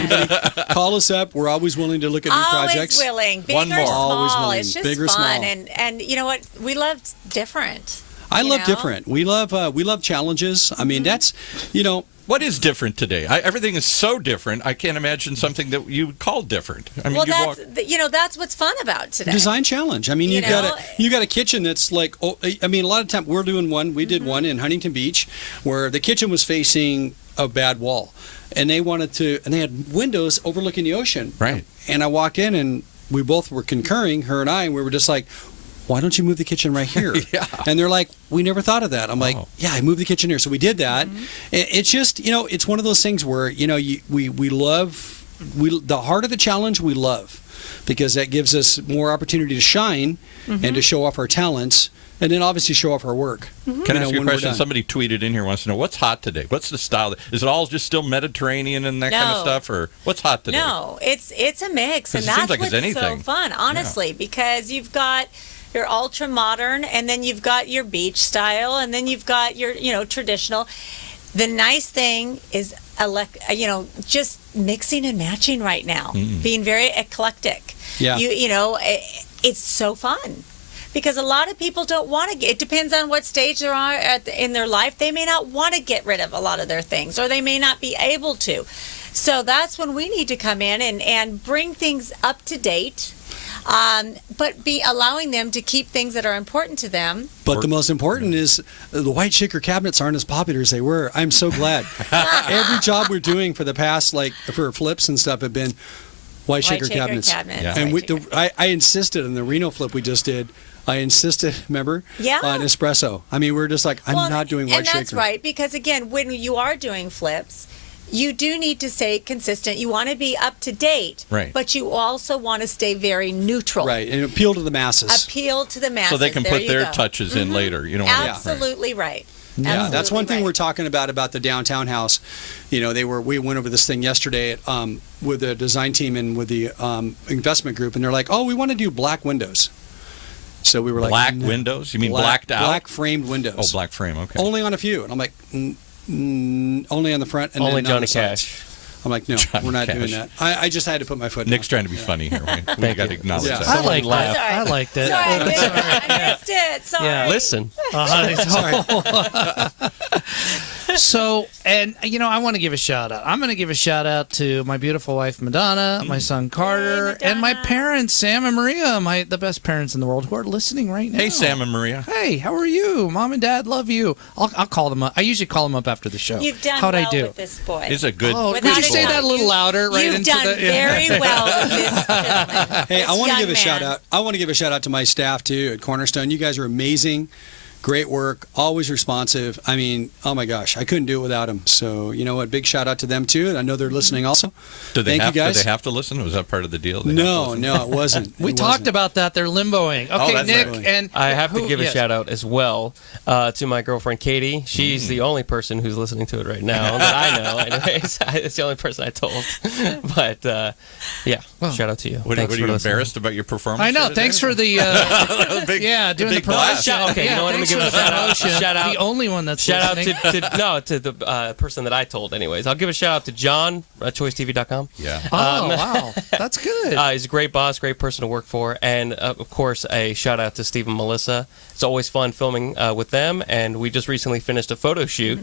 Call us up. We're always willing to look at new Always projects. willing, big One or more. small. Always willing, It's just big or fun, small. and you know what? We love different. I you love know? different. We love challenges. I mean, that's What is different today? Everything is so different. I can't imagine something that you would call different. I mean, Well, you that's walk. that's what's fun about today. design challenge. I mean, You know? you got a kitchen that's like. I mean, a lot of time we're doing one. We did one in Huntington Beach, where the kitchen was facing a bad wall, and they had windows overlooking the ocean. Right. And I walked in, and we both were concurring, her and I, and we were just like, why don't you move the kitchen right here? Yeah. And they're like, we never thought of that. I'm like, Oh. yeah, I moved the kitchen here. So we did that. It's just, it's one of those things where, we love, the heart of the challenge we love, because that gives us more opportunity to shine and to show off our talents. and then obviously show off our work. Can I ask you a when we're question? done. Somebody tweeted in here, wants to know what's hot today. What's the style? Is it all just still Mediterranean and that kind of stuff, or what's hot today? No, it's a mix, and It that's seems like what's it's anything. so fun, honestly, because you've got your ultra modern, and then you've got your beach style, and then you've got your traditional. The nice thing is, just mixing and matching right now, being very eclectic. Yeah. It's so fun. Because a lot of people don't want to it depends on what stage they are in their life. They may not want to get rid of a lot of their things, or they may not be able to. So that's when we need to come in and bring things up to date, but be allowing them to keep things that are important to them. But the most important is the white shaker cabinets aren't as popular as they were. I'm so glad. Every job we're doing for the past, for flips and stuff, have been white shaker cabinets. Yeah. And I insisted on the Reno flip we just did. I insisted, remember? Yeah. On espresso. I mean, we're just like, I'm not doing white shaker. And that's right, because again, when you are doing flips, you do need to stay consistent. You want to be up to date, right? But you also want to stay very neutral, right? And appeal to the masses. Appeal to the masses, so they can put their touches in later. Absolutely right. Yeah, Absolutely that's one thing right. we're talking about the downtown house. We went over this thing yesterday with the design team and with the investment group, and they're like, "Oh, we want to do black windows." So we were like, black windows? You mean blacked out? Black framed windows. Oh, black frame. Okay. Only on a few, and I'm like, only on the front and only then on Johnny the sides. Cash. I'm like, no, we're not doing that. I just had to put my foot. Nick's down. trying to be funny here. Right? We got to acknowledge that. I like laugh. that. I liked it. Sorry, I missed it. Sorry. Yeah. Listen. So, and I want to give a shout out. I'm going to give a shout out to my beautiful wife Madonna, my son Carter, and my parents Sam and Maria, the best parents in the world, who are listening right now. Hey, Sam and Maria. Hey, how are you? Mom and Dad love you. I'll call them up. I usually call them up after the show. You've done How'd well I do? with this boy. He's a good. Oh, Without could you a say doubt. that a little louder? Right You've into done the, very well with this gentleman. Hey, I want to give a man. shout out. I want to give a shout out to my staff too at Cornerstone. You guys are amazing. Great work, always responsive. I mean, oh my gosh, I couldn't do it without them. So, you know what? Big shout out to them too. I know they're listening also. Thank you guys. Do they have to listen? Was that part of the deal? No, it wasn't. We talked about that. They're limboing. Okay, that's Nick, right. and I have to give a yes. shout out as well to my girlfriend Katie. She's the only person who's listening to it right now that I know. Anyways, it's the only person I told. But shout out to you. What, Thanks are for you listening. embarrassed about your performance? I know. today? Thanks for the Big- doing the big blast. promotion. Okay, you know what? Let me give a shout out. The only one that's Shout out listening. to the person that I told. Anyways, I'll give a shout out to John, ChoiceTV.com. Yeah. Oh wow, that's good. He's a great boss, great person to work for, and of course a shout out to Steve and Melissa. It's always fun filming with them, and we just recently finished a photo shoot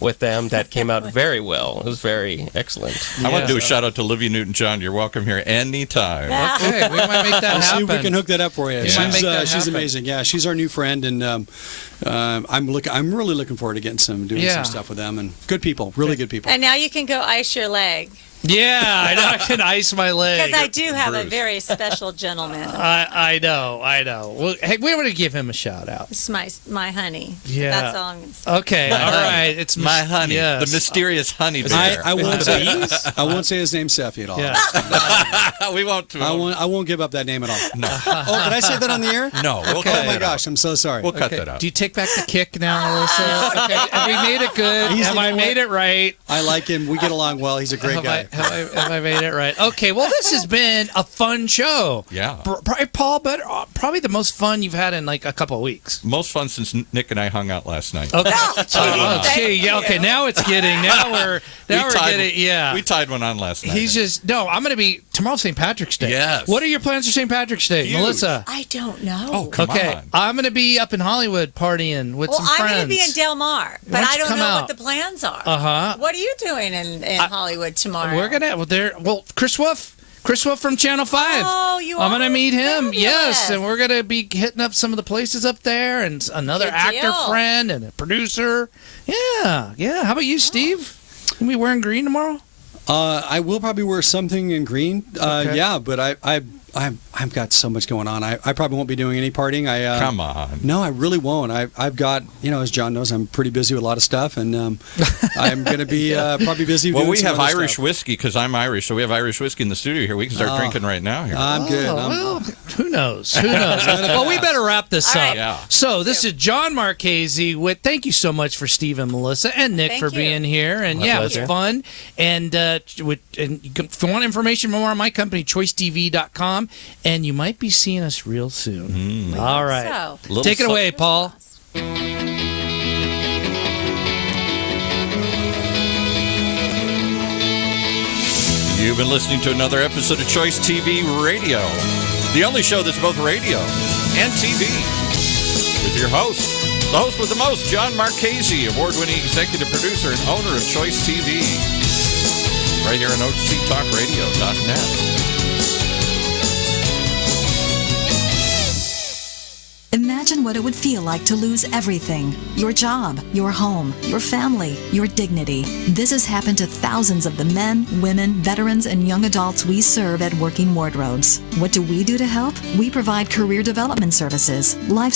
with them that came out very well. It was very excellent. I want to do a shout out to Olivia Newton-John. You're welcome here anytime. Okay, we might make that We'll see happen. if we can hook that up for you. Yeah. Might make that She's happen. amazing. Yeah, she's our new friend, and I'm really looking forward to doing some stuff with them. And good people, really good people. And now you can go ice your leg. Yeah, I know. I can ice my leg. Because I do have a Bruce. very special gentleman. I know. Well, hey, we want to give him a shout out. It's my honey. Yeah. That's all I'm going to say. Okay, all right. It's My honey, yes. the mysterious honey bear. I won't say his name, Seffi, at all. Yeah. We won't. I won't give up that name at all. No. Oh, did I say that on the air? No. We'll cut Oh my that gosh, I'm so sorry. We'll cut Okay. that out. Do you take back the kick now, Melissa? Okay. Have we made it good? He's- Have you I know made what? it right? I like him. We get along well. He's a great guy. Have I made it right? Okay. Well, this has been a fun show. Yeah. Paul, but probably the most fun you've had in like a couple of weeks. Most fun since Nick and I hung out last night. Okay. Thank Gee, yeah, okay. you. Now it's getting. Now we're getting. Yeah. We tied one on last night. He's just no. I'm going to be tomorrow's St. Patrick's Day. Yes. What are your plans for St. Patrick's Day, Huge. Melissa? I don't know. Oh, come Okay, on. I'm going to be up in Hollywood partying with some I'm friends. going to be in Del Mar, but Why don't I you don't come know out? what the plans are. Uh-huh. What are you doing in Hollywood tomorrow? We're gonna. Chris Wolf from Channel 5. Oh, you I'm gonna are? meet him. Fabulous. Yes, and we're gonna be hitting up some of the places up there, and another Good actor deal. friend and a producer. Yeah. How about you, Steve? You be wearing green tomorrow? I will probably wear something in green. Okay. Yeah, but I've got so much going on. I probably won't be doing any partying. Come on. No, I really won't. I've got, as John knows, I'm pretty busy with a lot of stuff, and I'm going to be probably busy. Well, doing we some have other Irish stuff. whiskey because I'm Irish, so we have Irish whiskey in the studio here. We can start drinking right now here. I'm good. Well, who knows? Who knows? Well, we better wrap this All up. right. Yeah. So this is John Marchese with. Thank you so much for Steve and Melissa and Nick Thank for you. being here. And My yeah, it was pleasure. fun. And if you want information more on my company, choicetv.com, and you might be seeing us real soon. All right, So, Little take it so- away, Paul. You've been listening to another episode of Choice TV Radio, the only show that's both radio and TV. With your host, the host with the most, John Marchese, award-winning executive producer and owner of Choice TV. Right here on OCTalkRadio.net. Imagine what it would feel like to lose everything: your job, your home, your family, your dignity. This has happened to thousands of the men, women, veterans, and young adults we serve at Working Wardrobes. What do we do to help? We provide career development services, life